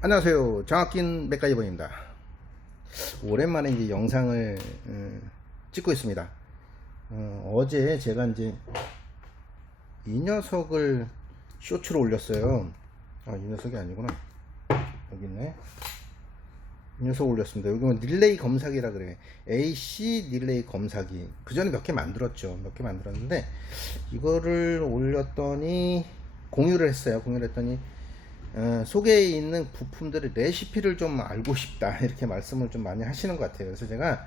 안녕하세요. 장학긴 맥가이버입니다. 오랜만에 이제 영상을 찍고 있습니다. 어제 제가 이제 이 녀석을 쇼츠로 올렸어요. 이 녀석이 아니구나. 여기 있네. 이 녀석 올렸습니다. 여기 릴레이 검사기라 그래. AC 릴레이 검사기. 그 전에 몇 개 만들었죠. 몇 개 만들었는데 이거를 올렸더니 공유를 했어요. 공유를 했더니 속에 있는 부품들의 레시피를 좀 알고 싶다 이렇게 말씀을 좀 많이 하시는 것 같아요. 그래서 제가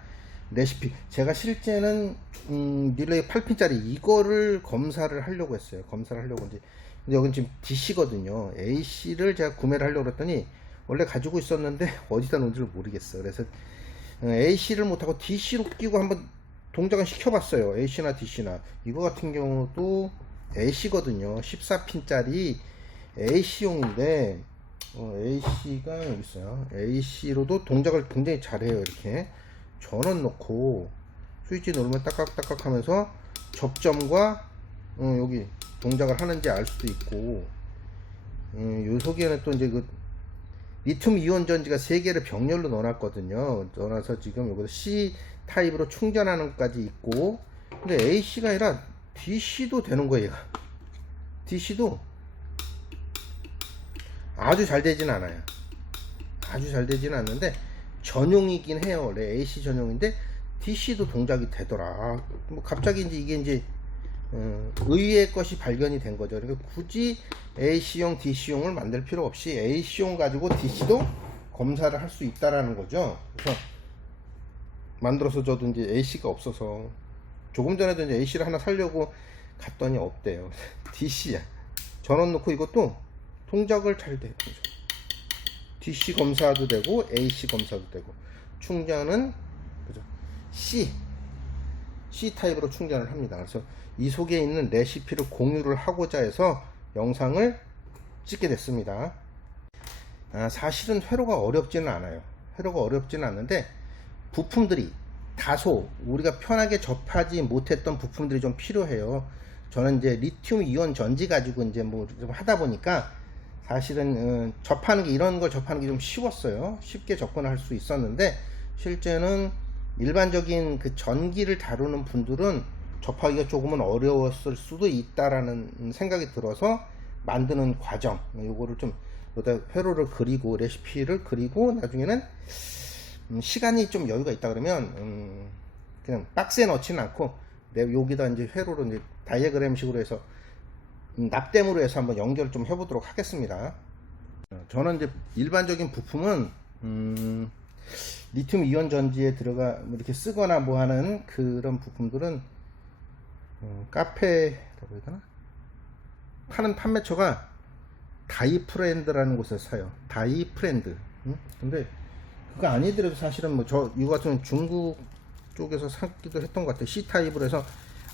레시피, 제가 실제는 릴레이 8핀짜리 이거를 검사를 하려고 했어요. 검사를 하려고. 이제 근데 여긴 지금 DC거든요. AC를 제가 구매를 하려고 했더니 원래 가지고 있었는데 어디다 놓은지를 모르겠어요. 그래서 AC를 못하고 DC로 끼고 한번 동작을 시켜봤어요. AC나 DC나. 이거 같은 경우도 AC거든요. 14핀짜리 AC용인데 AC가 여기 있어요. AC로도 동작을 굉장히 잘해요. 이렇게 전원 놓고 스위치 누르면 딱딱딱딱 하면서 접점과 여기 동작을 하는지 알 수도 있고, 요 속에는 또 이제 그 리튬 이온 전지가 3개를 병렬로 넣어놨거든요. 넣어놔서 지금 여기서 C 타입으로 충전하는 것까지 있고, 근데 AC가 아니라 DC도 되는 거예요. 얘가 DC도 아주 잘 되진 않아요. 아주 잘 되진 않는데 전용이긴 해요. 원래 AC 전용인데 DC도 동작이 되더라. 뭐 갑자기 이제 이게 의외의 것이 발견이 된 거죠. 그러니까 굳이 AC용, DC용을 만들 필요 없이 AC용 가지고 DC도 검사를 할 수 있다라는 거죠. 그래서 만들어서 저도 이제 AC가 없어서 조금 전에도 이제 AC를 하나 사려고 갔더니 없대요. DC야. 전원 놓고 이것도 동작을 잘 돼. DC 검사도 되고 AC 검사도 되고, 충전은 그죠? C 타입으로 충전을 합니다. 그래서 이 속에 있는 레시피를 공유를 하고자 해서 영상을 찍게 됐습니다. 사실은 회로가 어렵지는 않아요. 회로가 어렵지는 않는데 부품들이 다소 우리가 편하게 접하지 못했던 부품들이 좀 필요해요. 저는 이제 리튬 이온 전지 가지고 이제 뭐 좀 하다 보니까 사실은 접하는 게, 이런 걸 접하는 게 좀 쉬웠어요. 쉽게 접근할 수 있었는데 실제는 일반적인 그 전기를 다루는 분들은 접하기가 조금은 어려웠을 수도 있다라는 생각이 들어서 만드는 과정, 요거를 좀 여기다 회로를 그리고 레시피를 그리고 나중에는 시간이 좀 여유가 있다 그러면 그냥 박스에 넣지는 않고 여기다 이제 회로로 이제 다이어그램 식으로 해서 납땜으로 해서 한번 연결을 좀 해보도록 하겠습니다. 저는 이제 일반적인 부품은 리튬 이온 전지에 들어가 이렇게 쓰거나 뭐 하는 그런 부품들은 카페라고 해야 되나? 파는 판매처가 다이프렌드라는 곳에서 사요. 다이프렌드. 근데 그거 아니더라도 사실은 뭐 이거 같은 중국 쪽에서 사기도 했던 것 같아요. C 타입으로 해서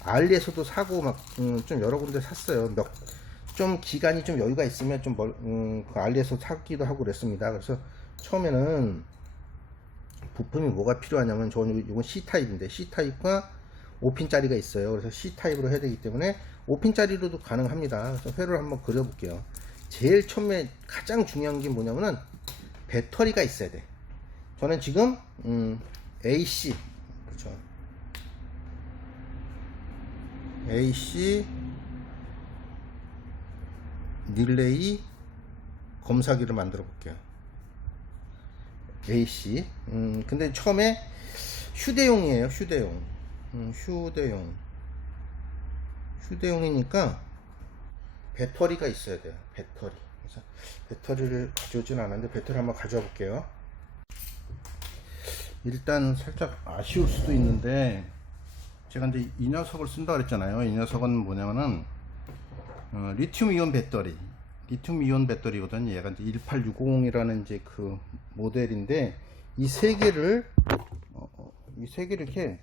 알리에서도 사고 막 좀 여러 군데 샀어요. 좀 기간이 좀 여유가 있으면 좀 그 알리에서 사기도 하고 그랬습니다. 그래서 처음에는 부품이 뭐가 필요하냐면, 저는 이건 C 타입인데 C 타입과 5핀짜리가 있어요. 그래서 C 타입으로 해야 되기 때문에 5핀짜리로도 가능합니다. 그래서 회로를 한번 그려볼게요. 제일 처음에 가장 중요한 게 뭐냐면은 배터리가 있어야 돼. 저는 지금 AC, 그렇죠, AC 릴레이 검사기를 만들어 볼게요. AC. 근데 처음에 휴대용이에요. 휴대용이니까 배터리가 있어야 돼요. 배터리. 그래서 배터리를 가져오진 않았는데 배터리 한번 가져와 볼게요. 일단 살짝 아쉬울 수도 있는데 제가 이제 이 녀석을 쓴다 그랬잖아요. 이 녀석은 뭐냐면은 리튬 이온 배터리거든요. 얘가 이제 1860이라는 이제 그 모델인데 이 세 개를 이렇게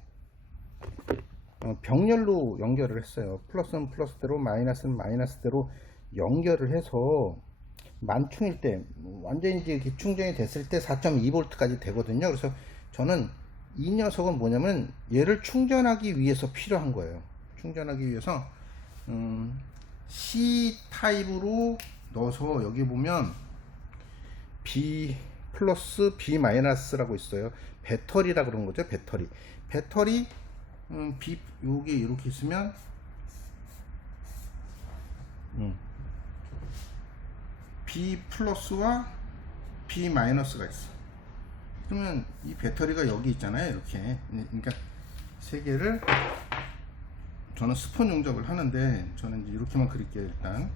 병렬로 연결을 했어요. 플러스는 플러스대로 마이너스는 마이너스대로 연결을 해서 만충일 때 완전히 이제 이렇게 충전이 됐을 때 4.2V까지 되거든요. 그래서 저는 이 녀석은 뭐냐면 얘를 충전하기 위해서 필요한 거예요. 충전하기 위해서 C 타입으로 넣어서, 여기 보면 B 플러스 B 마이너스라고 있어요. 배터리라 그런 거죠. 배터리 B 요게 이렇게 있으면 B 플러스와 B 마이너스가 있어. 그러면 이 배터리가 여기 있잖아요. 이렇게. 그러니까 세 개를 저는 스폰 용접을 하는데 저는 이제 이렇게만 그릴게요. 일단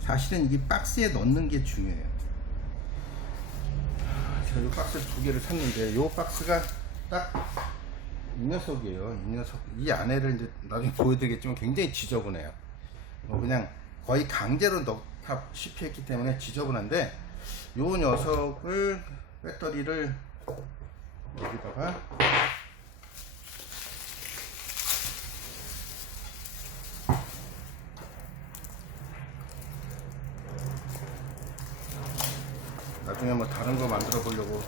사실은 이 박스에 넣는 게 중요해요. 제가 이 박스 두 개를 샀는데 이 박스가 딱 이 녀석이에요. 이 녀석. 이 안에를 이제 나중에 보여드리겠지만 굉장히 지저분해요. 그냥 거의 강제로 넣다시피 했기 때문에 지저분한데 이 녀석을 배터리를 여기다가 나중에 뭐 다른 거 만들어 보려고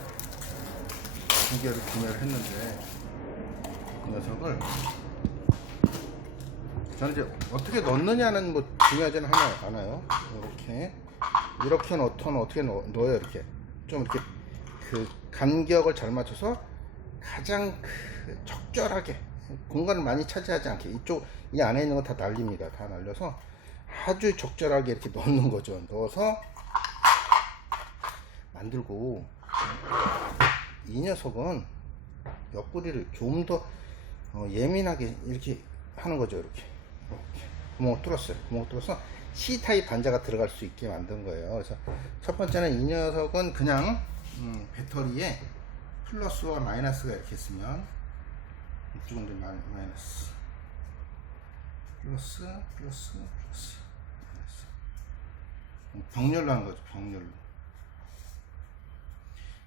두 개를 구매를 했는데 그 녀석을 저는 이제 어떻게 넣느냐는 뭐 중요하지는 않아요. 이렇게 넣던 어떻게 넣어요. 이렇게 좀 이렇게 그 간격을 잘 맞춰서 가장 적절하게 공간을 많이 차지하지 않게 이 안에 있는 거 다 날립니다. 다 날려서 아주 적절하게 이렇게 넣는 거죠. 넣어서 만들고 이 녀석은 옆구리를 좀 더 예민하게 이렇게 하는 거죠. 이렇게 구멍을 뚫었어요. 구멍을 뚫어서 C타입 반자가 들어갈 수 있게 만든 거예요. 그래서 첫 번째는 이 녀석은 그냥 배터리에 플러스와 마이너스가 이렇게 있으면 이쪽은 이제 마이너스 플러스 마이너스 병렬로 하는 거죠. 병렬로.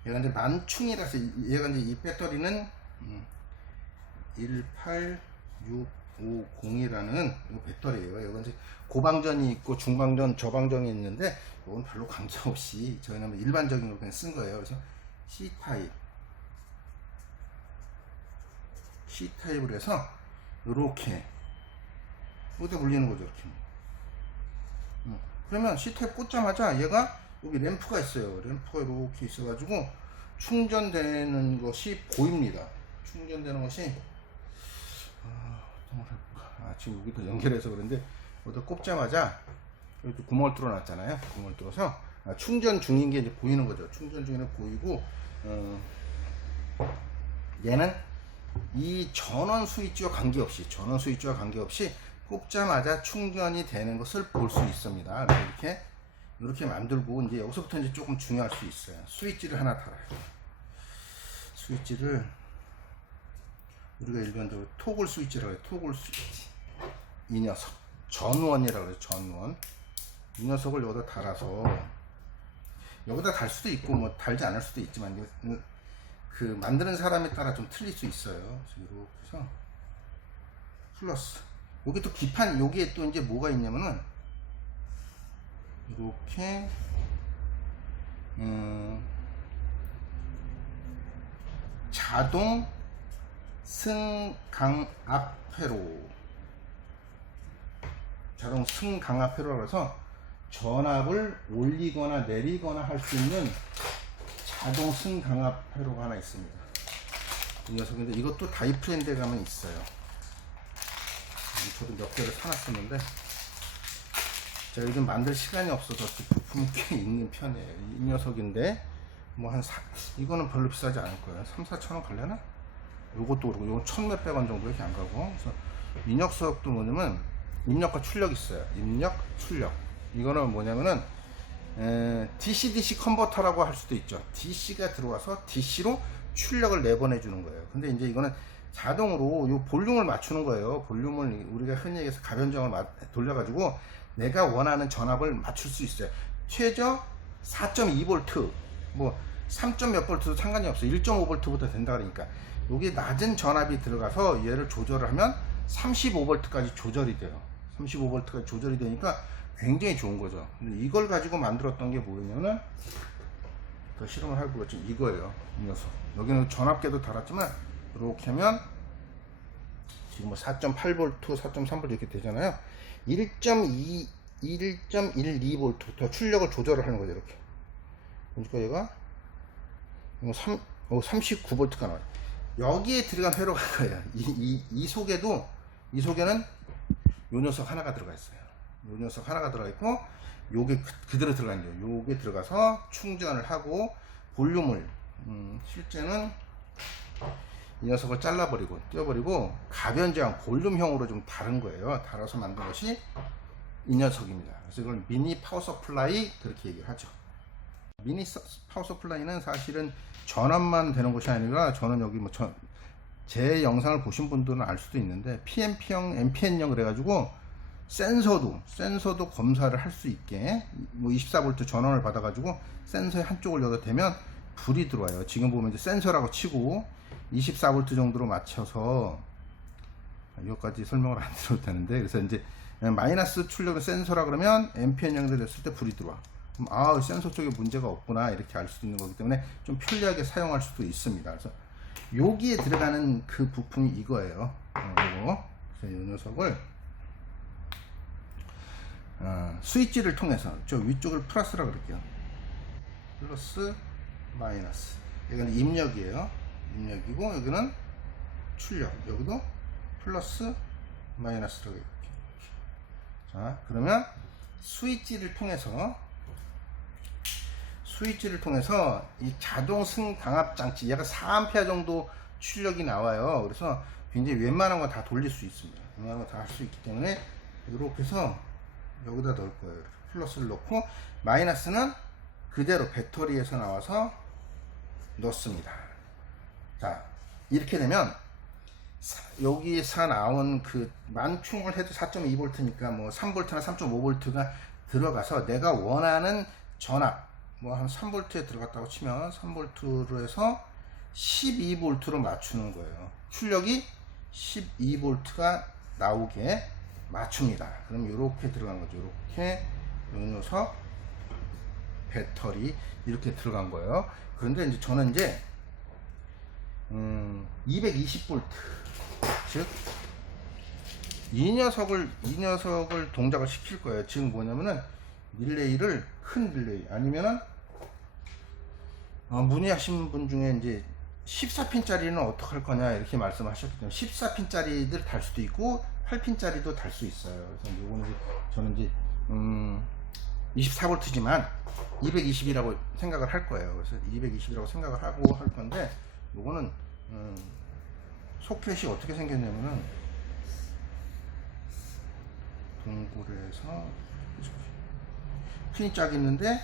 얘가 이제 만충이라서 얘가 이제 이 배터리는 18650이라는 배터리예요. 이건 이제 고방전이 있고 중방전, 저방전이 있는데 이건 별로 강조 없이 저희는 일반적인 걸 그냥 쓴 거예요. 그래서 C타입을 해서 이렇게 여기다 물리는 거죠. 이렇게. 그러면 C타입 꽂자마자 얘가 여기 램프가 있어요. 램프가 이렇게 있어가지고 충전되는 것이 보입니다. 충전되는 것이 지금 여기도 연결해서 그런데 여기다 꼽자마자 이렇게 구멍을 뚫어 놨잖아요. 구멍을 뚫어서 충전 중인 게 이제 보이는 거죠. 충전 중에는 보이고 얘는 이 전원 스위치와 관계없이 꼽자마자 충전이 되는 것을 볼 수 있습니다. 이렇게 만들고 이제 여기서부터 이제 조금 중요할 수 있어요. 스위치를 하나 달아요. 스위치를 우리가 일반적으로 토글 스위치라고 해요. 토글 스위치. 이 녀석 전원이라고 해요. 전원. 이 녀석을 여기다 달아서 여기다 달 수도 있고 뭐 달지 않을 수도 있지만 그 만드는 사람에 따라 좀 틀릴 수 있어요. 이렇게 해서 플러스. 여기 또 기판 여기에 또 이제 뭐가 있냐면은 이렇게 자동 승강압회로 자동 승강압회로라고 해서 전압을 올리거나 내리거나 할 수 있는 자동 승강압회로가 하나 있습니다. 이 녀석인데 이것도 다이프랜드에 가면 있어요. 저도 몇 개를 사놨었는데 제가 요즘 만들 시간이 없어서 부품이 꽤 있는 편이에요. 이 녀석인데 뭐 이거는 별로 비싸지 않을 거예요. 3-4천원 걸려나? 요것도 그렇고 요건 1,000몇백 원 정도밖에 안 가고. 그래서 이 녀석도 뭐냐면 입력과 출력 있어요. 입력, 출력. 이거는 뭐냐면은 DC 컨버터라고 할 수도 있죠. DC가 들어와서 DC로 출력을 내보내 주는 거예요. 근데 이제 이거는 자동으로 요 볼륨을 맞추는 거예요. 볼륨을 우리가 흔히 얘기해서 가변정을 돌려가지고 내가 원하는 전압을 맞출 수 있어요. 최저 4.2V, 뭐 3. 몇 볼트도 상관이 없어요. 1.5V부터 된다 그러니까. 여기 낮은 전압이 들어가서 얘를 조절을 하면 35V까지 조절이 돼요. 35V까지 조절이 되니까 굉장히 좋은 거죠. 근데 이걸 가지고 만들었던 게 뭐냐면은 더 실험을 해보겠죠. 이거예요. 이 녀석. 여기는 전압계도 달았지만 이렇게 하면 지금 뭐 4.8V, 4.3V 이렇게 되잖아요. 1.2 1.12V부터 출력을 조절을 하는 거죠. 이렇게. 그러니까 얘가 39V가 나와요. 여기에 들어간 회로가 거예요. 이 속에는 요 녀석 하나가 들어가 있어요. 요 녀석 하나가 들어가 있고, 요게 그대로 들어가 있는 거예요. 요게 들어가서 충전을 하고, 볼륨을, 실제는 이 녀석을 잘라버리고, 떼어버리고, 가변제한 볼륨형으로 좀 다른 거예요. 달아서 만든 것이 이 녀석입니다. 그래서 이걸 미니 파워 서플라이, 그렇게 얘기를 하죠. 미니 파워 서플라이는 사실은 전압만 되는 것이 아니라, 저는 여기 제 영상을 보신 분들은 알 수도 있는데, PMP형, MPN형 그래가지고, 센서도 검사를 할 수 있게, 24V 전원을 받아가지고, 센서의 한쪽을 여기다 대면 불이 들어와요. 지금 보면 이제 센서라고 치고, 24V 정도로 맞춰서, 이것까지 설명을 안 드려도 되는데, 그래서 이제, 마이너스 출력의 센서라 그러면, MPN형이 됐을 때 불이 들어와. 그럼, 센서 쪽에 문제가 없구나, 이렇게 알 수 있는 거기 때문에, 좀 편리하게 사용할 수도 있습니다. 그래서, 여기에 들어가는 그 부품이 이거예요. 이거. 그래서 이 녀석을 스위치를 통해서 저 위쪽을 플러스라 그럴게요. 플러스, 마이너스. 여기는 입력이에요. 입력이고 여기는 출력. 여기도 플러스, 마이너스라고 이렇게. 자, 그러면 스위치를 통해서 이 자동 승강압 장치, 얘가 4A 정도 출력이 나와요. 그래서 굉장히 웬만한 거 다 돌릴 수 있습니다. 웬만한 거 다 할 수 있기 때문에 이렇게 해서 여기다 넣을 거예요. 플러스를 넣고, 마이너스는 그대로 배터리에서 나와서 넣습니다. 자, 이렇게 되면 여기에서 나온 그 만충을 해도 4.2V니까 뭐 3V나 3.5V가 들어가서 내가 원하는 전압, 한 3V에 들어갔다고 치면 3V로 해서 12V로 맞추는 거예요. 출력이 12V가 나오게 맞춥니다. 그럼 이렇게 들어간 거죠. 이렇게 요 녀석 배터리 이렇게 들어간 거예요. 그런데 이제 저는 이제 220V, 즉 이 녀석을 동작을 시킬 거예요. 지금 뭐냐면은 릴레이를, 큰 릴레이 아니면은 문의하신 분 중에 이제 14핀짜리는 어떻게 할 거냐 이렇게 말씀하셨기 때문에 14핀짜리들 달 수도 있고 8핀짜리도 달 수 있어요. 그래서 요거는 저는 이제 24V지만 220이라고 생각을 할 거예요. 그래서 220이라고 생각을 하고 할 건데, 요거는 소켓이 어떻게 생겼냐면은 동굴에서 핀이 쫙 있는데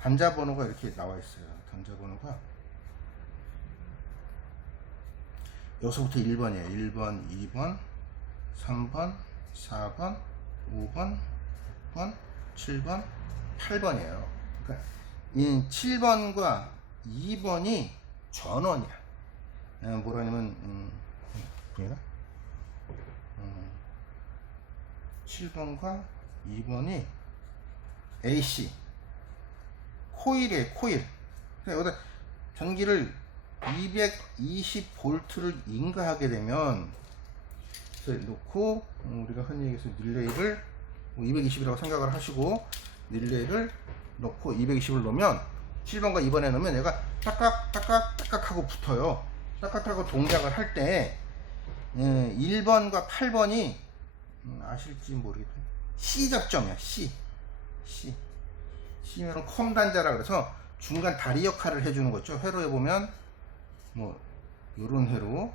단자 번호가 이렇게 나와 있어요. 단자 번호가 여기서부터 1번이에요. 1번, 2번, 3번, 4번, 5번, 6번, 7번, 8번이에요. 그러니까 이 7번과 2번이 전원이야. 뭐라 하냐면 보이나? 7번과 2번이 AC 코일이에요. 코일. 여기다 전기를 220V를 인가하게 되면, 놓고 우리가 흔히 얘기해서 릴레이를 220이라고 생각을 하시고 릴레이를 넣고 220을 넣으면 7번과 2번에 넣으면 얘가 딱딱 하고 붙어요. 딱딱 하고 동작을 할 때 1번과 8번이 아실지 모르겠어요. C 접점이야. C면 컴 단자라 그래서 중간 다리 역할을 해주는 거죠. 회로에 보면 뭐 요런 회로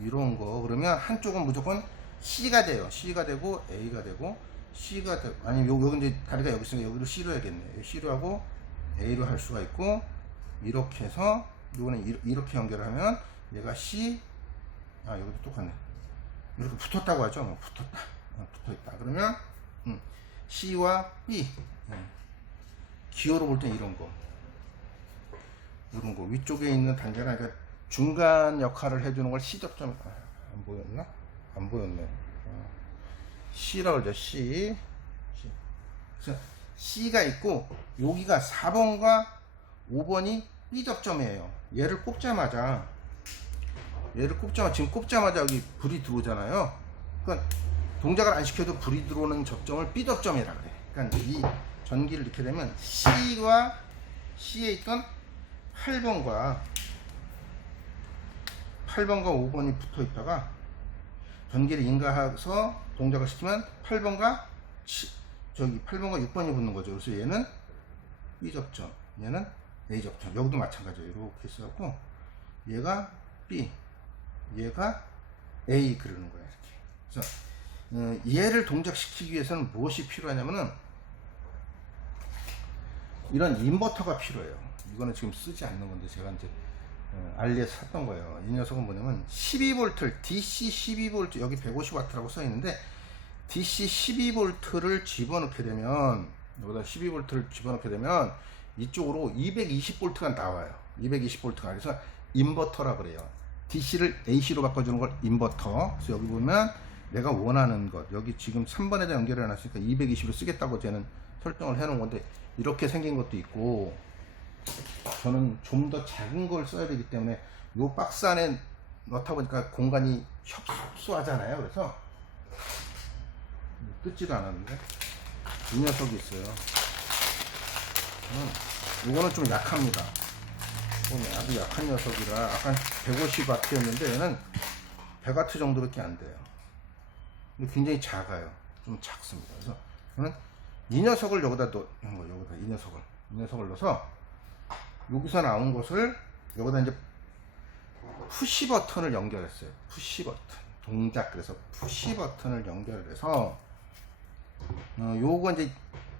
이런 거, 그러면 한쪽은 무조건 C가 돼요. C가 되고 A가 되고 C가 되고, 아니 여기 이제 다리가 여기 있으니까 여기로 C로 해야겠네. C로 하고 A로 할 수가 있고, 이렇게 해서 요거는 이렇게 연결하면 얘가 C, 여기도 똑같네. 이렇게 붙었다고 하죠. 뭐 붙어있다. 그러면 C와 B, 기호로 볼 땐 이런 거 위쪽에 있는 단자가, 그러니까 중간 역할을 해주는 걸 C 접점, 안 보였나? 안 보였네. C라고 그러죠. C. 그래서 C가 있고, 여기가 4번과 5번이 B 접점이에요. 얘를 꼽자마자 지금 꼽자마자 여기 불이 들어오잖아요. 그러니까 동작을 안 시켜도 불이 들어오는 접점을 B 접점이라 그래. 그러니까 이 전기를 넣게 되면 C에 있던 8번과 5번이 붙어 있다가 전기를 인가해서 동작을 시키면 8번과 6번이 붙는 거죠. 그래서 얘는 B 접점, 얘는 A 접점. 여기도 마찬가지예요. 이렇게 써갖고 얘가 B, 얘가 A 그러는 거야. 이렇게. 그래서 얘를 동작시키기 위해서는 무엇이 필요하냐면은 이런 인버터가 필요해요. 이거는 지금 쓰지 않는 건데 제가 이제 알리에서 샀던 거예요. 이 녀석은 뭐냐면 12V, DC 12V, 여기 150W라고 써 있는데 DC 12V를 집어넣게 되면, 여기다 12V를 집어넣게 되면 이쪽으로 220V가 나와요. 220V가. 그래서 인버터라 그래요. DC를 AC로 바꿔주는 걸 인버터. 그래서 여기 보면 내가 원하는 것, 여기 지금 3번에다 연결해 놨으니까 220으로 쓰겠다고 쟤는 설정을 해 놓은 건데 이렇게 생긴 것도 있고, 저는 좀 더 작은 걸 써야 되기 때문에 요 박스 안에 넣다 보니까 공간이 협소하잖아요. 그래서 뜯지도 않았는데 이 녀석이 있어요. 이거는 좀 약합니다. 아주 약한 녀석이라 아까 150W였는데 얘는 100W 정도밖에 안 돼요. 근데 굉장히 작아요. 좀 작습니다. 그래서 저는 이 녀석을 여기다 이 녀석을 넣어서 여기서 나온 것을 여기다 이제 푸시 버튼을 연결했어요. 푸시 버튼 동작. 그래서 푸시 버튼을 연결해서 요거 이제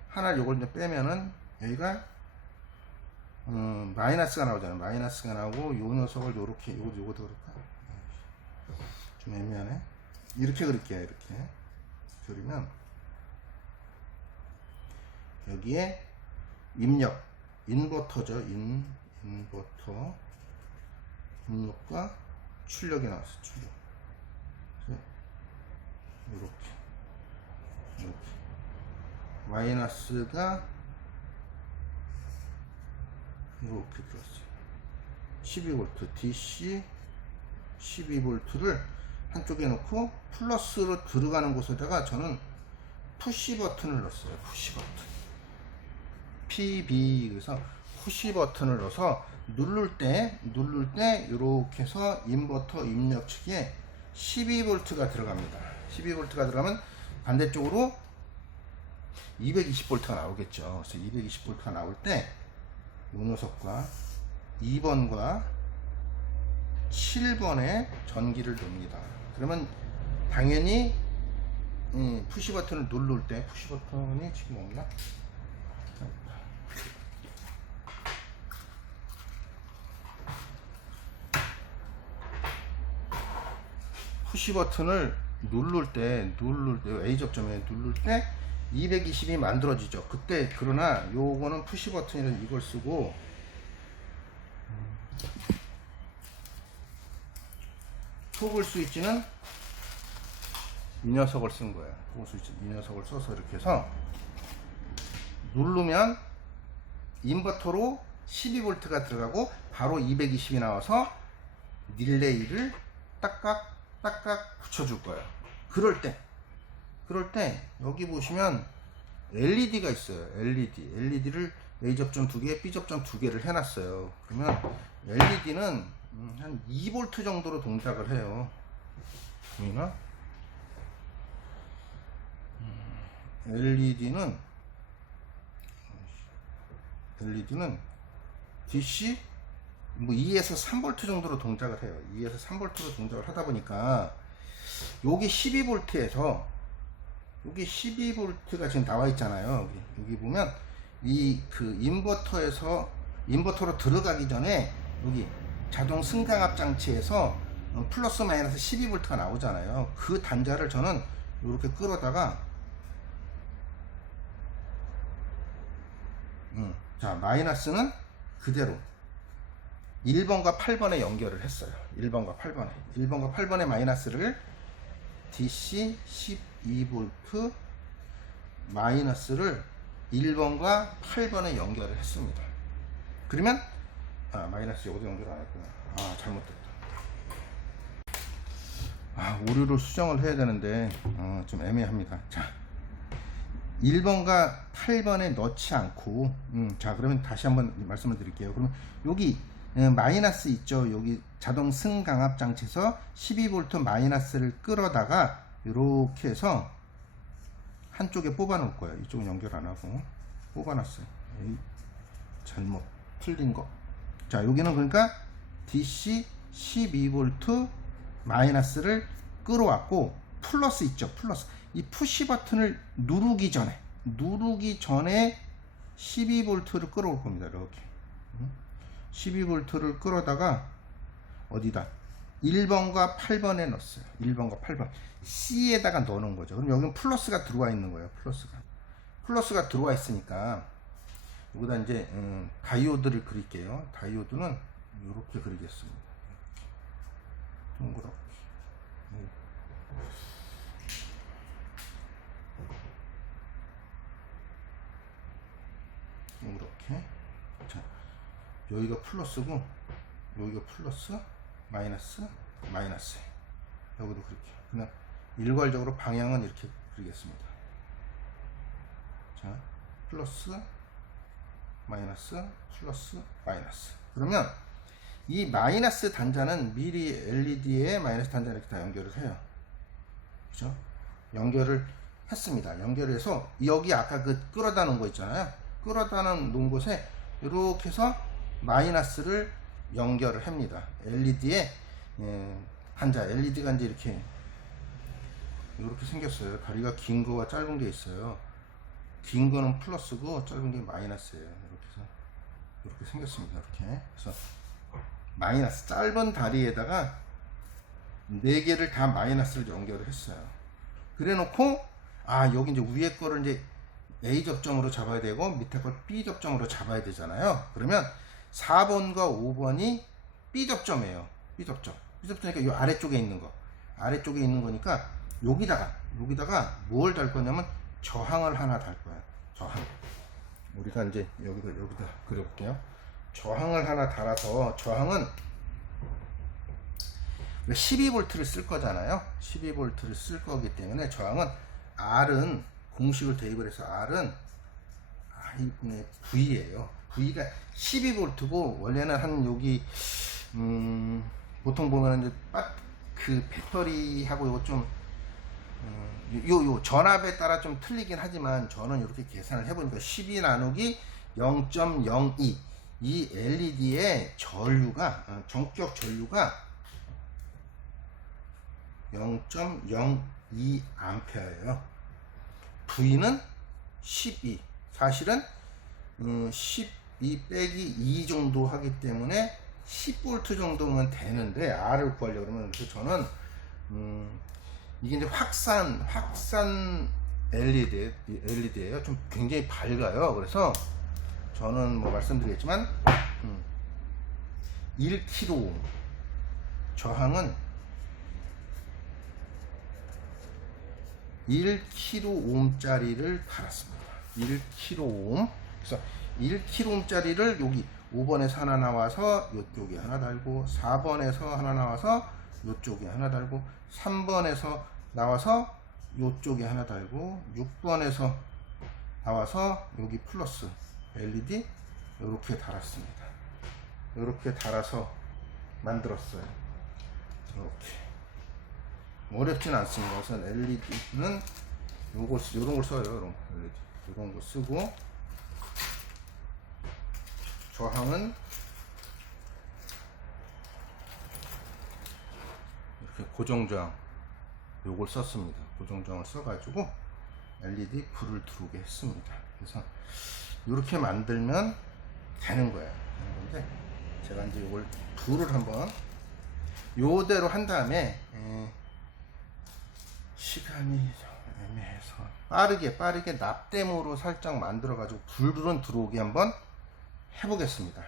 하나 요걸 이제 빼면은 여기가 마이너스가 나오잖아요. 마이너스가 나오고 요 녀석을 요렇게 요거도 그럴까? 좀 애매하네. 이렇게 그릴게요. 이렇게 그리면 여기에 입력 인버터죠. 인버터 입력과 출력이 나왔어요. 출력. 이렇게 마이너스가 이렇게 들었어요. 12V DC 12V를 한쪽에 놓고 플러스로 들어가는 곳에다가 저는 푸시 버튼을 넣었어요. 푸시 버튼 PB. 그래서 푸시 버튼을 넣어서 누를 때 이렇게 해서 인버터 입력 측에 12V가 들어갑니다. 12V가 들어가면 반대쪽으로 220V가 나오겠죠. 그래서 220V가 나올 때 이 녀석과 2번과 7번에 전기를 넣습니다. 그러면 당연히 푸시 버튼을 누를 때 푸시 버튼이 지금 없나? 푸시 버튼을 누를 때 A 접점에 누를 때 220이 만들어지죠. 그때 그러나 요거는 푸시 버튼이라서 이걸 쓰고 토글 스위치는 이 녀석을 쓴 거예요. 토글 스위치 이 녀석을 써서 이렇게 해서 누르면 인버터로 12V가 들어가고 바로 220이 나와서 릴레이를 딱딱 붙여줄 거예요. 그럴 때 여기 보시면 LED가 있어요. LED를 A 접점 2개, B 접점 2개를 해놨어요. 그러면 LED는 한 2V 정도로 동작을 해요. 보이나? LED는 DC 2에서 3V 정도로 동작을 해요. 2에서 3V로 동작을 하다 보니까 여기 12V에서 여기 12V가 지금 나와 있잖아요. 여기 보면 이 그 인버터로 들어가기 전에 여기 자동 승강압 장치에서 플러스 마이너스 12V가 나오잖아요. 그 단자를 저는 이렇게 끌어다가 자 마이너스는 그대로 1번과 8번에 연결을 했어요. 1번과 8번에 마이너스를 DC 12V 마이너스를 1번과 8번에 연결을 했습니다. 그러면 마이너스 여기도 연결 안 했구나. 잘못됐다. 오류를 수정을 해야 되는데 좀 애매합니다. 자, 1번과 8번에 넣지 않고 자, 그러면 다시 한번 말씀을 드릴게요. 그러면 여기 마이너스 있죠. 여기 자동 승강압 장치에서 12V 마이너스를 끌어다가 이렇게 해서 한쪽에 뽑아 놓을 거예요. 이쪽은 연결 안 하고 뽑아 놨어요. 잘못 틀린 거. 자, 여기는 그러니까 DC 12V 마이너스를 끌어왔고 플러스 있죠. 플러스. 이 푸시 버튼을 누르기 전에 12V를 끌어올 겁니다. 이렇게 12V를 끌어다가 어디다 1번과 8번에 넣었어요. 1번과 8번 C에다가 넣어놓은 거죠. 그럼 여기는 플러스가 들어와 있는 거예요. 플러스가 들어와 있으니까 여기다 이제 다이오드를 그릴게요. 다이오드는 이렇게 그리겠습니다. 동그랗게. 이렇게. 자, 여기가 플러스고 여기가 플러스 마이너스 여기도 그렇게. 그냥 일괄적으로 방향은 이렇게 그리겠습니다. 자, 플러스 마이너스 플러스 마이너스. 그러면 이 마이너스 단자는 미리 LED에 마이너스 단자 이렇게 다 연결을 해요. 그죠? 연결을 했습니다. 연결해서 여기 아까 그 끌어다 놓은 거 있잖아요. 끌어다 놓은 곳에 이렇게 해서 마이너스를 연결을 합니다. LED에 단자 LED가 이제 이렇게 생겼어요. 다리가 긴 거와 짧은 게 있어요. 긴 거는 플러스고 짧은 게 마이너스예요. 이렇게 해서 이렇게 생겼습니다. 이렇게. 그래서 마이너스 짧은 다리에다가 4개를 다 마이너스를 연결을 했어요. 그래 놓고 여기 이제 위에 거를 이제 A 접점으로 잡아야 되고 밑에 걸 B 접점으로 잡아야 되잖아요. 그러면 4번과 5번이 B 접점이에요. B 접점이니까 이 아래쪽에 있는 거니까 여기다가 뭘 달 거냐면 저항을 하나 달 거예요. 저항. 우리가 이제 여기다 그려볼게요. 저항을 하나 달아서, 저항은 12V를 쓸 거잖아요. 12V를 쓸 거기 때문에 저항은 R은 공식을 대입을 해서 R은 V예요. V가 12V고 원래는 한 여기 보통 보면 이제 그 배터리하고 요거 좀 요 전압에 따라 좀 틀리긴 하지만 저는 이렇게 계산을 해보니까 12 나누기 0.02 이 LED의 전류가 전격 전류가 0.02A예요. V는 12. 사실은 12 빼기 2 정도 하기 때문에 10V 정도면 되는데 R을 구하려고 그러면, 그래서 저는 이게 이제 확산 LED예요. 좀 굉장히 밝아요. 그래서 저는 뭐 말씀드리겠지만 1kΩ 저항은 1kΩ짜리를 달았습니다. 1kΩ. 그래서 1kΩ짜리를 여기 5번에서 하나 나와서 이쪽에 하나 달고, 4번에서 하나 나와서 이쪽에 하나 달고, 3번에서 나와서 이쪽에 하나 달고, 6번에서 나와서 여기 플러스 LED 이렇게 달았습니다. 이렇게 달아서 만들었어요. 이렇게 어렵진 않습니다. 우선 LED는 요런 걸 써요. 이런 거 쓰고, 저항은 이렇게 고정저항 요걸 썼습니다. 고정저항을 써가지고 LED 불을 들어오게 했습니다. 그래서 이렇게 만들면 되는 거예요. 근데 제가 이제 이걸 불을 한번 요대로 한 다음에 시간이 애매해서 빠르게 납땜으로 살짝 만들어 가지고 불은 들어오게 한번 해보겠습니다.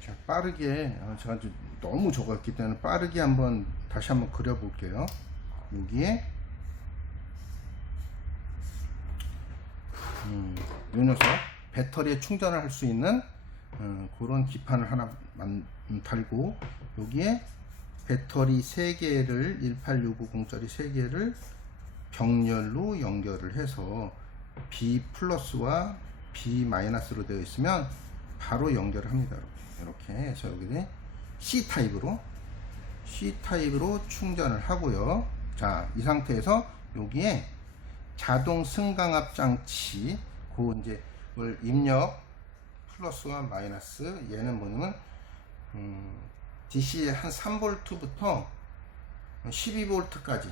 자, 빠르게 제가 너무 적었기 때문에 빠르게 다시 한번 그려볼게요. 여기에 요 녀석 배터리에 충전을 할 수 있는 그런 기판을 하나 달고, 여기에 배터리 3개를 18650짜리 3개를 병렬로 연결을 해서 B 플러스와 B 마이너스로 되어 있으면 바로 연결을 합니다. 이렇게 해서 여기 C 타입으로 충전을 하고요. 자, 이 상태에서 여기에 자동 승강압 장치, 이제 그걸 입력 플러스와 마이너스, 얘는 뭐냐면 DC 한 3V부터 12V까지,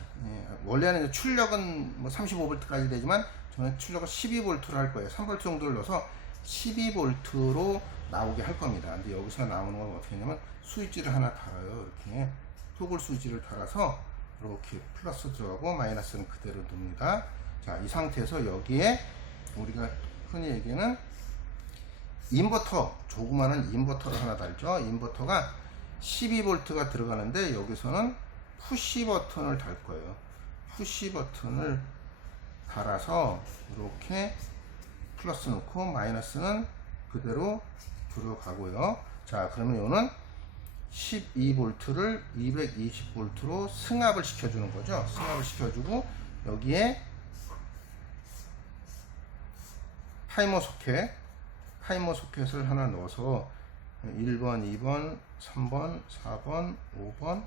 원래는 출력은 뭐 35V까지 되지만 저는 출력을 12V로 할 거예요. 3V 정도를 넣어서 12V로 나오게 할 겁니다. 근데 여기서 나오는 건 어떻게 하냐면 스위치를 하나 달아요. 이렇게 토글 스위치를 달아서 이렇게 플러스 들어가고 마이너스는 그대로 둡니다. 자, 이 상태에서 여기에 우리가 흔히 얘기하는 인버터, 조그마한 인버터를 하나 달죠. 인버터가 12V가 들어가는데 여기서는 푸시 버튼을 달 거예요. 푸시 버튼을 달아서 이렇게 플러스 넣고 마이너스는 그대로 들어가고요. 자, 그러면 이거는 12V를 220V로 승합을 시켜주는 거죠. 승합을 시켜주고 여기에 타이머 소켓을 하나 넣어서 1번, 2번, 3번, 4번, 5번,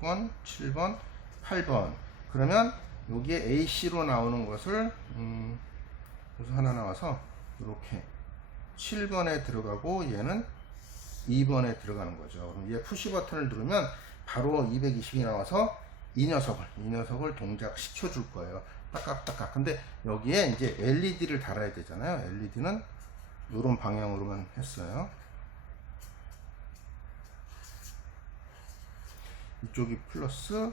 6번, 7번, 8번. 그러면 여기에 AC로 나오는 것을 여기서 하나 나와서 이렇게 7번에 들어가고 얘는 2번에 들어가는 거죠. 그럼 얘 푸시 버튼을 누르면 바로 220이 나와서 이 녀석을 동작시켜 줄 거예요. 딱딱딱딱. 근데 여기에 이제 LED를 달아야 되잖아요. LED는 이런 방향으로만 했어요. 이쪽이 플러스,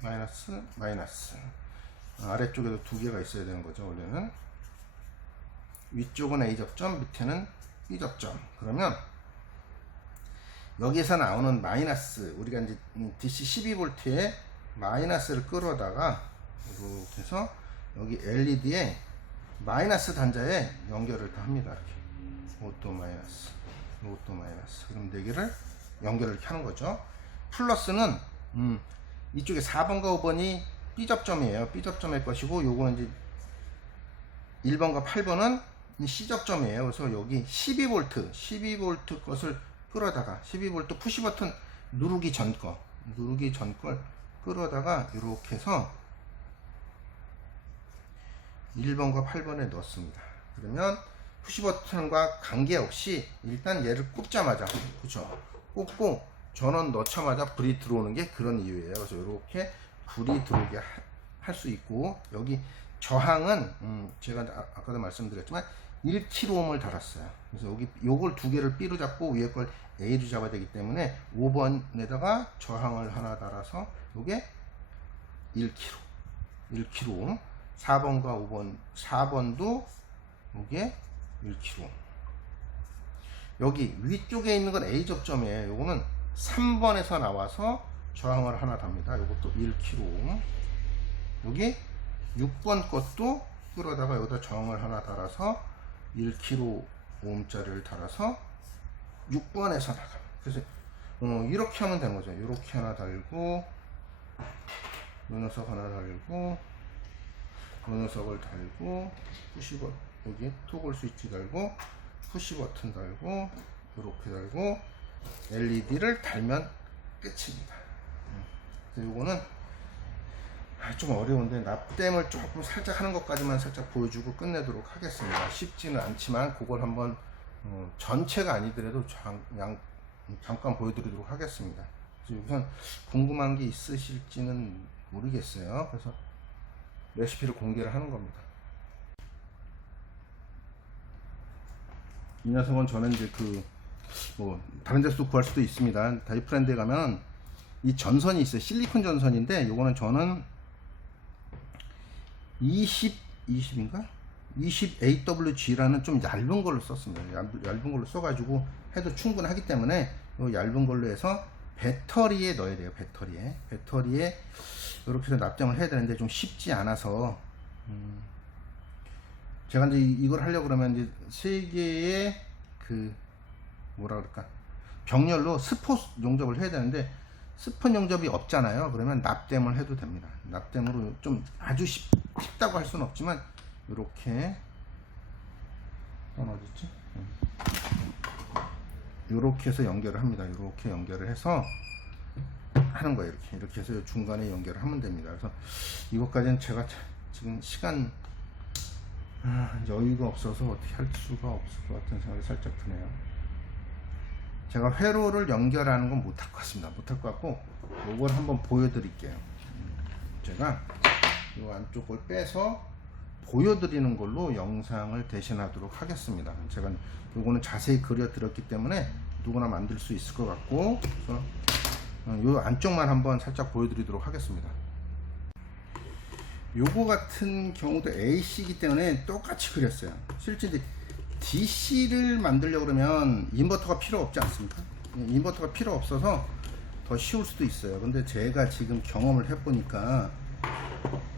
마이너스. 아래쪽에도 2개가 있어야 되는 거죠. 원래는 위쪽은 A 접점, 밑에는 B 접점. 그러면 여기에서 나오는 마이너스, 우리가 이제 DC 12V에 마이너스를 끌어다가 이렇게 해서 여기 LED에 마이너스 단자에 연결을 다 합니다. 이렇게 이것도 마이너스. 그럼 4개를 연결을 이렇게 하는 거죠. 플러스는 이쪽에 4번과 5번이 B 접점이에요. B 접점일 것이고, 요거는 이제 1번과 8번은 C 접점이에요. 그래서 여기 12V 것을 끌어다가 12V 푸시 버튼 누르기 전 걸 끌어다가 이렇게 해서 1번과 8번에 넣습니다. 그러면 푸시 버튼과 관계없이 일단 얘를 꼽자마자, 그쵸? 꼽고 전원 넣자마자 불이 들어오는 게 그런 이유예요. 그래서 이렇게 불이 들어오게 할 수 있고, 여기 저항은 제가 아까도 말씀드렸지만 1kΩ을 달았어요. 그래서 여기 요걸 2개를 B로 잡고 위에 걸 A로 잡아야 되기 때문에 5번에다가 저항을 하나 달아서 요게 1kΩ. 4번과 5번, 4번도 요게 1kΩ. 여기 위쪽에 있는 건 A 접점이에요. 요거는 3번에서 나와서 저항을 하나 답니다. 요것도 1kΩ. 여기 6번 것도 끌어다가 여기다 저항을 하나 달아서 1kΩ짜리를 달아서 6번에서 나가. 그래서 이렇게 하면 되는 거죠. 이렇게 하나 달고, 이 녀석 하나 달고, 이 녀석을 달고, 푸시 버튼, 여기 토글 스위치 달고, 푸시 버튼 달고, 이렇게 달고, LED를 달면 끝입니다. 그래서 요거는 좀 어려운데 납땜을 조금 살짝 하는 것까지만 살짝 보여주고 끝내도록 하겠습니다. 쉽지는 않지만 그걸 한번 전체가 아니더라도 잠깐 보여드리도록 하겠습니다. 그래서 우선 궁금한 게 있으실지는 모르겠어요. 그래서 레시피를 공개를 하는 겁니다. 이 녀석은 저는 이제 다른 데서도 구할 수도 있습니다. 다이프랜드에 가면 이 전선이 있어요. 실리콘 전선인데 요거는 저는 20인가? 20AWG라는 좀 얇은 걸로 썼습니다. 얇은 걸로 써가지고 해도 충분하기 때문에 요 얇은 걸로 해서 배터리에 넣어야 돼요. 배터리에 이렇게 해서 납땜을 해야 되는데 좀 쉽지 않아서 제가 이제 이걸 하려고 그러면 이제 세 개의 그 뭐라 그럴까 병렬로 스폿 용접을 해야 되는데 스폿 용접이 없잖아요. 그러면 납땜을 해도 됩니다. 납땜으로 좀 아주 쉽다고 할 수는 없지만 이렇게 어디지? 이렇게 해서 연결을 합니다. 이렇게 연결을 해서 하는 거예요. 이렇게 해서 중간에 연결을 하면 됩니다. 그래서 이것까지는 제가 지금 시간 여유가 없어서 어떻게 할 수가 없을 것 같은 생각이 살짝 드네요. 제가 회로를 연결하는 건 못할 것 같습니다. 못할 것 같고 이걸 한번 보여드릴게요. 제가 이 안쪽을 빼서 보여드리는 걸로 영상을 대신하도록 하겠습니다. 제가 요거는 자세히 그려드렸기 때문에 누구나 만들 수 있을 것 같고, 그래서 요 안쪽만 한번 살짝 보여드리도록 하겠습니다. 요거 같은 경우도 AC이기 때문에 똑같이 그렸어요. 실제 이제 DC를 만들려고 그러면 인버터가 필요 없지 않습니까? 인버터가 필요 없어서 더 쉬울 수도 있어요. 근데 제가 지금 경험을 해보니까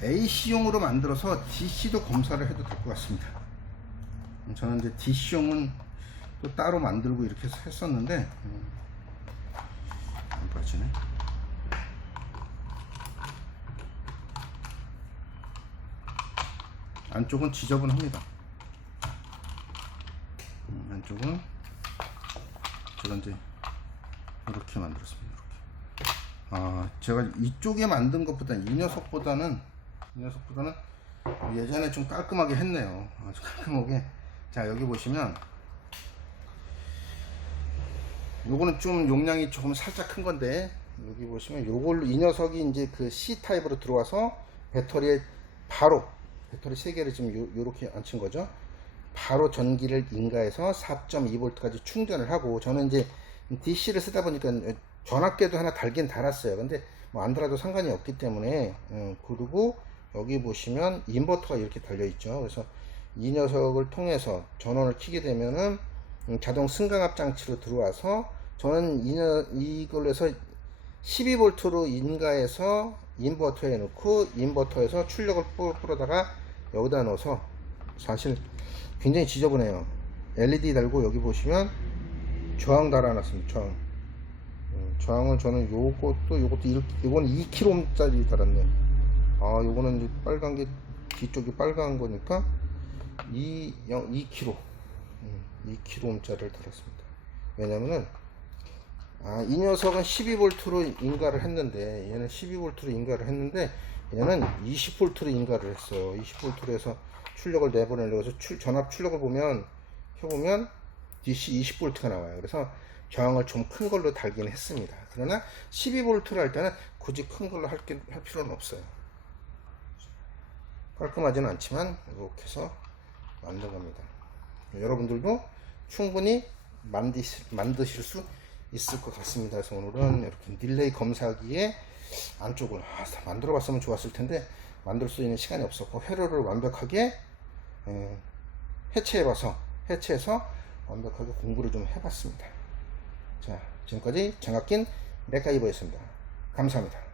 AC용으로 만들어서 DC도 검사를 해도 될 것 같습니다. 저는 이제 DC용은 또 따로 만들고 이렇게 했었는데 안 빠지네. 안쪽은 지저분합니다. 안쪽은 제가 이제 이렇게 만들었습니다. 이렇게. 제가 이쪽에 만든 것보다는 이 녀석보다는 예전에 좀 깔끔하게 했네요. 아주 깔끔하게. 자, 여기 보시면 요거는 좀 용량이 조금 살짝 큰 건데, 여기 보시면 요걸로 이 녀석이 이제 그 C 타입으로 들어와서 배터리에 바로 배터리 3개를 지금 요렇게 앉힌 거죠. 바로 전기를 인가해서 4.2V까지 충전을 하고, 저는 이제 DC를 쓰다 보니까 전압계도 하나 달긴 달았어요. 근데 뭐 안 달아도 상관이 없기 때문에. 그리고 여기 보시면 인버터가 이렇게 달려 있죠. 그래서 이 녀석을 통해서 전원을 켜게 되면은 자동 승강압 장치로 들어와서, 저는 이걸로 해서 12V로 인가해서 인버터에 넣고, 인버터에서 출력을 뿌려다가 여기다 넣어서, 사실 굉장히 지저분해요. LED 달고 여기 보시면 저항 달아놨습니다. 저항을 저는 요거는 2kg짜리 달았네요. 요거는 이제 빨간 게 뒤쪽이 빨간 거니까 2kg 2kg짜리를 달았습니다. 왜냐면은 이 녀석은 12V로 인가를 했는데, 얘는 12V로 인가를 했는데, 얘는 20V로 인가를 했어요. 20V로 해서 출력을 내보내려고 해서 전압 출력을 켜보면 DC 20V가 나와요. 그래서 저항을 좀 큰 걸로 달긴 했습니다. 그러나 12V를 할 때는 굳이 큰 걸로 할 필요는 없어요. 깔끔하지는 않지만 이렇게 해서 만든 겁니다. 여러분들도 충분히 만드실 수 있을 것 같습니다. 그래서 오늘은 이렇게 릴레이 검사기에 안쪽을 만들어 봤으면 좋았을 텐데 만들 수 있는 시간이 없었고, 회로를 완벽하게 해체해서 완벽하게 공부를 좀 해봤습니다. 자, 지금까지 장학긴 맥가이버였습니다. 감사합니다.